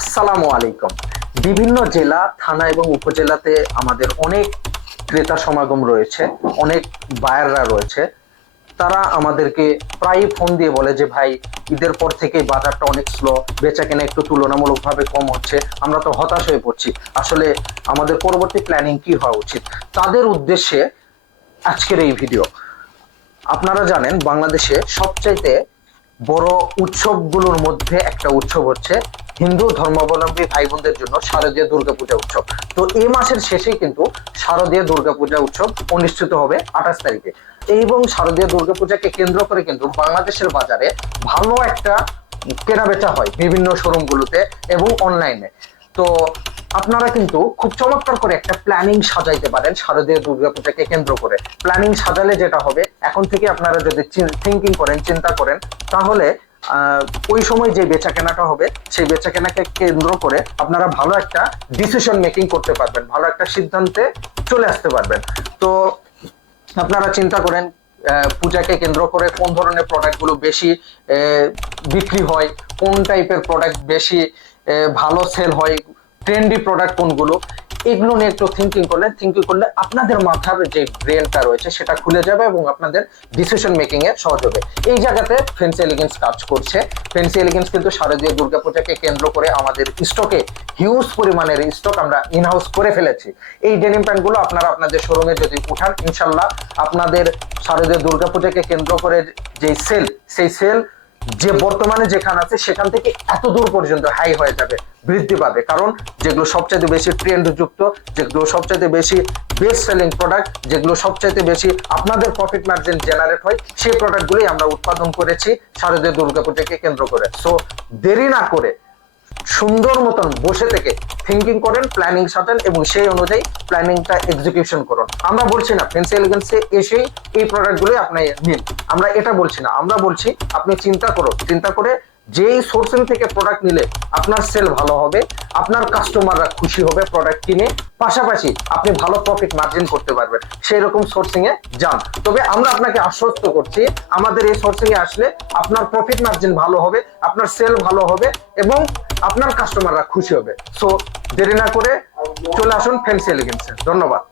আসসালামু আলাইকুম। বিভিন্ন জেলা, থানা এবং উপজেলাতে আমাদের অনেক ক্রেতা সমাগম রয়েছে, অনেক বায়াররা রয়েছে। তারা আমাদেরকে প্রায় ফোন দিয়ে বলে যে, ভাই, ঈদের পর থেকে বাজারটা অনেক স্লো বেচা কেনা একটু তুলনামূলকভাবে কম হচ্ছে, আমরা তো হতাশ হয়ে পড়ছি। আসলে আমাদের পরবর্তী প্ল্যানিং কি হওয়া উচিত? তাদের উদ্দেশ্যে আজকের এই ভিডিও আপনারা জানেন, বাংলাদেশে সবচাইতে বড় উৎসবগুলোর মধ্যে একটা উৎসব হচ্ছে হিন্দু ধর্মাবলম্বী ভাই বোনদের জন্য শারদীয় দুর্গাপূজা উৎসব। তো এই মাসের শেষে কিন্তু শারদীয় দুর্গাপূজা উৎসব অনুষ্ঠিত হবে আঠাশ তারিখে। এবং শারদীয় দুর্গাপূজাকে কেন্দ্র করে কিন্তু বাংলাদেশের বাজারে ভালো একটা কেনাবেচা হয় বিভিন্ন শোরুমগুলোতে এবং অনলাইনে। তো আপনারা কিন্তু খুব চমৎকার করে একটা প্ল্যানিং সাজাইতে পারেন শারদীয় দুর্গাপূজাকে কেন্দ্র করে। প্ল্যানিং সাজালে যেটা হবে, এখন থেকে আপনারা যদি থিঙ্কিং করেন, চিন্তা করেন, তাহলে ওই সময় যে বেচা কেনাটা হবে, সেই বেচা কেনাকে কেন্দ্র করে আপনারা ভালো একটা ডিসিশন মেকিং করতে পারবেন, ভালো একটা সিদ্ধান্তে চলে আসতে পারবেন। তো, আপনারা চিন্তা করেন পূজাকে কেন্দ্র করে কোন ধরনের প্রোডাক্টগুলো বেশি বিক্রি হয়, কোন টাইপের প্রোডাক্ট বেশি ভালো সেল হয় ট্রেন্ডি প্রোডাক্ট কোনগুলো, এগুলো নিয়ে একটু থিঙ্কিং করলে থিঙ্কিং করলে আপনাদের মাথার যে ব্রেনটা রয়েছে সেটা খুলে যাবে এবং আপনাদের ডিসিশন মেকিং এ সহজ হবে। এই জায়গাতে ফেন্সি এলিগেন্স কাজ করছে। ফেন্সি এলিগেন্স কিন্তু শারদীয় দুর্গাপূজাকে কেন্দ্র করে আমাদের স্টকে হিউজ পরিমাণের স্টক আমরা ইনহাউস করে ফেলেছি। এই ডেনিম প্যান্টগুলো আপনারা আপনাদের শোরুমে যদি উঠান, ইনশাল্লাহ আপনাদের শারদীয় দুর্গাপূজাকে কেন্দ্র করে যে সেল সেই সেল যে বর্তমানে যেখানে আছে, সেখান থেকে এত দূর পর্যন্ত হাই হয়ে যাবে, বৃদ্ধি পাবে। কারণ যেগুলো সবচাইতে বেশি ট্রেন্ড যুক্ত, যেগুলো সবচাইতে বেশি বেস্ট সেলিং প্রোডাক্ট যেগুলো সবচাইতে বেশি আপনাদের প্রফিট মার্জিন জেনারেট হয়, সেই প্রোডাক্টগুলোই আমরা উৎপাদন করেছি শারদীয় দুর্গাপূজাকে কেন্দ্র করে। সো দেরি না করে সুন্দর মতন বসে থেকে থিঙ্কিং করেন প্ল্যানিং সাজান এবং সেই অনুযায়ী প্ল্যানিংটা এক্সিকিউশন করুন। আমরা বলছি না ফেন্সি এলিগেন্সে এসেই এই প্রোডাক্টগুলো আপনি নিন। আমরা এটা বলছি না, আমরা বলছি আপনি চিন্তা করুন, চিন্তা করে যেই সোর্সিং থেকে প্রোডাক্ট নিলে আপনার সেল ভালো হবে, আপনার কাস্টমাররা খুশি হবে প্রোডাক্ট কিনে, পাশাপাশি আপনি ভালো প্রফিট মার্জিন করতে পারবেন। সেই রকম সোর্সিং এ যান। তবে আমরা আপনাকে আশ্বস্ত করছি, আমাদের এই সোর্সিং এ আসলে আপনার প্রফিট মার্জিন ভালো হবে, আপনার সেল ভালো হবে এবং আপনার কাস্টমাররা খুশি হবে। সো দেরি না করে চলে আসুন ফ্যান্সি এলিগেন্সে ধন্যবাদ।